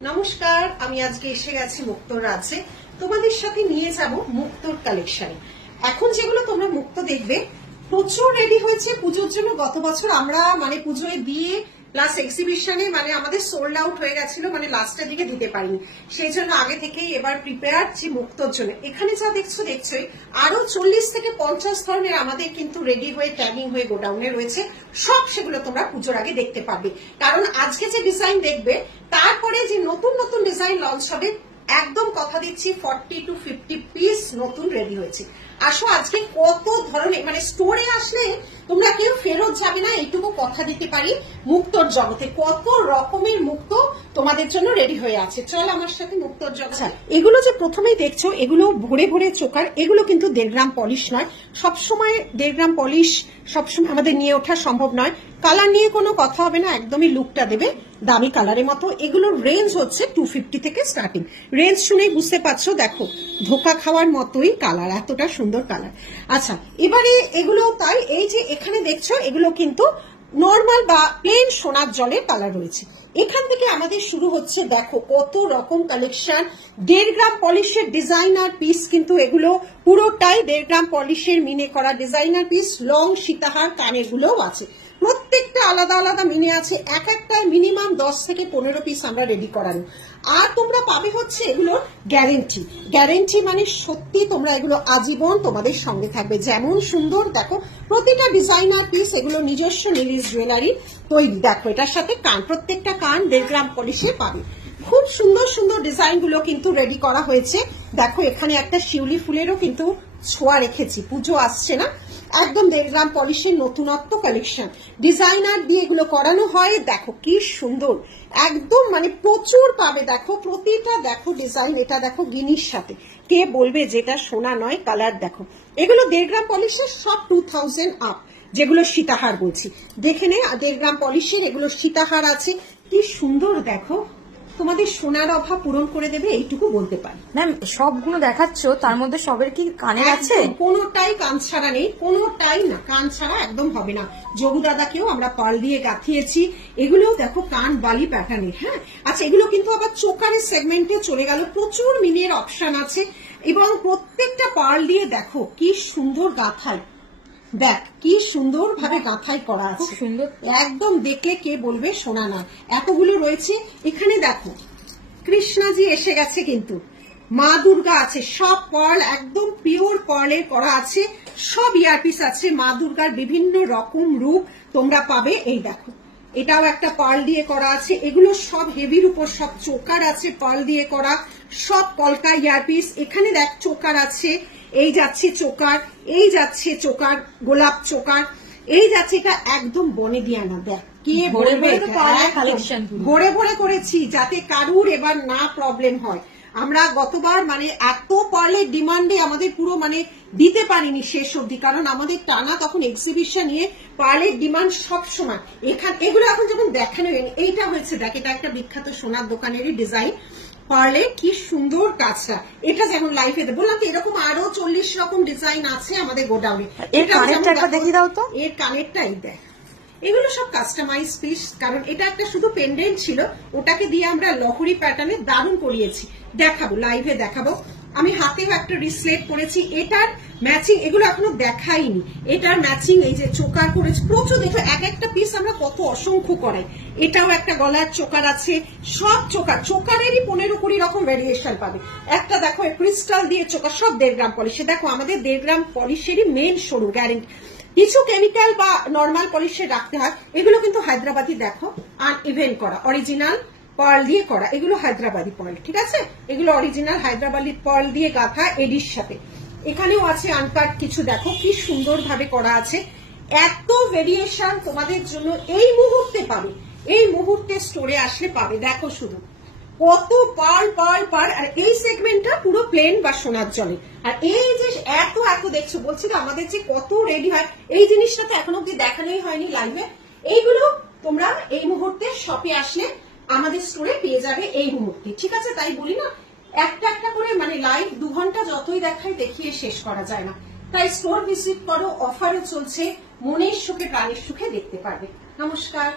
নমস্কার, আমি আজকে এসে গেছি মুক্তোর রাজ্যে। তোমাদের সাথে নিয়ে যাব মুক্তোর কালেকশনে। এখন যেগুলো তোমরা মুক্তো দেখবে প্রচুর রেডি হয়েছে পুজোর জন্য। গত বছর আমরা পুজোয় দিয়ে প্লাস এক্সিবিশনে আমাদের সোল্ড আউট হয়ে গেছিল, লাস্টের দিকে দিতে পারিনি। সেই জন্য আগে থেকেই এবার প্রিপেয়ার যে মুক্তোর জন্য। এখানে যা দেখছোই আরো 40 থেকে 50 ধরনের আমাদের কিন্তু রেডি হয়ে ট্যাগিং হয়ে গোডাউনে রয়েছে। সব সেগুলো তোমরা পুজোর আগে দেখতে পাবে, কারণ আজকে যে ডিজাইন দেখবে তারপরে যে নতুন নতুন ডিজাইন লঞ্চ হবে, একদম কথা দিচ্ছি 40 to 50 পিস নতুন রেডি হয়েছে। আসো আজকে কত ধরনের স্টোরে আসলে তোমরা কেউ ফেরত যাবে না, এইটুকু কথা দিতে পারি। মুক্তোর জগতে কত রকমের মুক্তো তোমাদের জন্য রেডি হয়ে আছে। চল আমার সাথে মুক্তোর জগতে। এগুলো যে প্রথমেই দেখছো এগুলো ভরে ভরে চোকার, এগুলো কিন্তু 1.5 গ্রাম পলিশ নয়। সবসময় 1.5 গ্রাম পলিশ সবসময় আমাদের নিয়ে ওঠা সম্ভব নয়। কালার নিয়ে কোনো কথা হবে না, একদমই লুকটা দেবে দামি কালারের মতো। এগুলোর রেঞ্জ হচ্ছে 250 থেকে স্টার্টিং। রেঞ্জ শুনেই বুঝতে পারছো, দেখো ধোকা খাওয়ার মতোই কালার, এতটা সুন্দর কালার। আচ্ছা, এবারে এগুলো তাই এই যে এখানে দেখছো এগুলো কিন্তু নর্মাল বা প্লেন সোনার জলের কালার রয়েছে। এখান থেকে আমাদের শুরু হচ্ছে, দেখো কত রকম কালেকশন। 1.5 গ্রাম পলিশের ডিজাইনার পিস, কিন্তু এগুলো পুরোটাই 1.5 গ্রাম পলিশের মিনে করা ডিজাইনার পিস। লং সীতাহার কানের গুলোও আছে, প্রত্যেকটা আলাদা আলাদা মিনে আছে। এক একটায় মিনিমাম 10 থেকে 15 পিস আমরা রেডি করানো। আর তোমরা পাবে হচ্ছে এগুলো গ্যারেন্টি। গ্যারেন্টি সত্যি তোমরা এগুলো আজীবন তোমাদের সঙ্গে থাকবে। যেমন সুন্দর দেখো প্রতিটা ডিজাইনার পিস, এগুলো নিজস্ব নিলিশ জুয়েলারি তৈরি। দেখো এটার সাথে কান, প্রত্যেকটা কান 1.5 গ্রাম পলিশে পাবে। খুব সুন্দর সুন্দর ডিজাইন গুলো কিন্তু রেডি করা হয়েছে। দেখো এখানে একটা শিউলি ফুলেরও কিন্তু ছোঁয়া রেখেছি, পুজো আসছে না, একদম 1.5 গ্রাম পলিশের নতুনত্ব কালেকশন। ডিজাইনার দিয়ে এগুলো করানো হয়। দেখো কি সুন্দর, একদম প্রচুর পাবে। দেখো প্রতিটা দেখো ডিজাইন, এটা দেখো গিনির সাথে, কে বলবে যেটা সোনা নয়। কালার দেখো, এগুলো 1.5 গ্রাম পলিশের সব 2000 আপ, যেগুলো সীতাহার বলছি। দেখে নে 1.5 গ্রাম পলিশের এগুলো সীতাহার আছে। কি সুন্দর দেখো, তোমাদের সোনার অভাব পূরণ করে দেবে এইটুকু বলতে পারি। ম্যাম সবগুলো দেখাচ্ছ, তার মধ্যে সবের কি কানের আছে? কোনোটাই কান ছাড়া নেই, কোনোটাই না, কান ছাড়া একদম হবে না। যোগু দাদাকেও আমরা পার্ল দিয়ে গাঁথিয়েছি। এগুলোও দেখো কান বালি প্যাটার্নের। হ্যাঁ, আচ্ছা, এগুলো কিন্তু আবার চোকারের সেগমেন্টে চলে গেল। প্রচুর মিনের অপশন আছে এবং প্রত্যেকটা পার্ল দিয়ে দেখো কি সুন্দর গাঁথাই। দেখ কি সুন্দর ভাবে গাঁথাই করা আছে, সুন্দর একদম দেখে কে বলবে সোনা না। এতগুলো রয়েছে। এখানে দেখো কৃষ্ণাজি এসে গেছে, কিন্তু মা দুর্গা আছে, সব পার্ল একদম পিওর পার্লের করা আছে। সব ইয়ারপিস আছে, মা দুর্গার বিভিন্ন রকম রূপ তোমরা পাবে। এই দেখো এটাও একটা পার্ল দিয়ে করা আছে। এগুলো সব হেভির উপর, সব চোকার আছে পার্ল দিয়ে করা, সব কলকা ইয়ারপিস। এখানে দেখ চোকার আছে, এই যাচ্ছে চোকার, এই যাচ্ছে চোকার, গোলাপ চোকার, এই যাচ্ছে। এটা একদম বনে দিয়া না, দেখ কে বলবে, ভরে ভরে করেছি যাতে কারুর এবার না প্রবলেম হয়। আমরা গতবার এত পার্লের ডিমান্ডে আমাদের পুরো দিতে পারিনি শেষ অবধি, কারণ আমাদের টানা তখন এক্সিবিশন নিয়ে পার্লের ডিমান্ড সব সময়। এগুলো এখন যেমন দেখানো হয়নি, এইটা হয়েছে দেখ, এটা একটা বিখ্যাত সোনার দোকানেরই ডিজাইন। পার্লে কি সুন্দর কাজটা। এটা যেমন লাইফে বললাম তো, এরকম আরো 40 রকম ডিজাইন আছে আমাদের গোডাউনে। দেখি দাও তো, এর কানেরটাই দেখ। এগুলো সব কাস্টমাইজ পিস, কারণ এটা একটা শুধু পেন্ডেন্ট ছিল, ওটাকে দিয়ে আমরা লহরি প্যাটার্নে দারুণ করিয়েছি। দেখাবো, লাইভে দেখাবো। আমি হাতেও একটা রিসলেট করেছি, এটার ম্যাচিং এগুলো এখনো দেখাইনি। এটার ম্যাচিং এই যে চোকার করেছি প্রচুর। দেখো এক একটা পিস আমরা কত অসংখ্য করাই। এটাও একটা গলার চোকার আছে, সব চোকারেরই 15-20 রকম ভ্যারিয়েশন পাবে। একটা দেখো ক্রিস্টাল দিয়ে চোকার, সব 1.5 গ্রাম পলিশে। দেখো আমাদের 1.5 গ্রাম পলিশেরই মেন শোরুম, গ্যারেন্টি। কিছু কেমিক্যাল বা নর্মাল পলিশে রাখতে হয়। এগুলো কিন্তু হায়দ্রাবাদি, দেখো আনইভেন করা, অরিজিনাল পার্ল দিয়ে করা। এগুলো হায়দ্রাবাদি পার্ল, ঠিক আছে, এগুলো অরিজিনাল হায়দ্রাবাদি পার্ল দিয়ে গাঁথা এডির সাথে। এখানেও আছে আনকাট কিছু, দেখো কি সুন্দর ভাবে করা আছে। এত ভেরিয়েশন তোমাদের জন্য এই মুহূর্তে পাবে, এই মুহূর্তে স্টোরে আসলে পাবে। দেখো শুধু কত পার্ল পার্ল পার্ল। আর এই সেগমেন্টটা পুরো প্লেন বা সোনার জলে। আর এই যে এত এত দেখছো, বলছি তো আমাদের যে কত রেডি হয়, এই জিনিসটা তো এখন অব্দি দেখানোই হয়নি লাইভে। এইগুলো তোমরা এই মুহূর্তে শপে আসলে আমাদের স্টোরে পেয়ে যাবে এই মুহূর্তে, ঠিক আছে। তাই বলি না, একটা একটা করে লাইভ 2 ঘন্টা যতই দেখাই দেখিয়ে শেষ করা যায় না। তাই স্টোর ভিজিট করো, অফারও চলছে, মনের সুখে প্রাণের সুখে দেখতে পারবে। নমস্কার।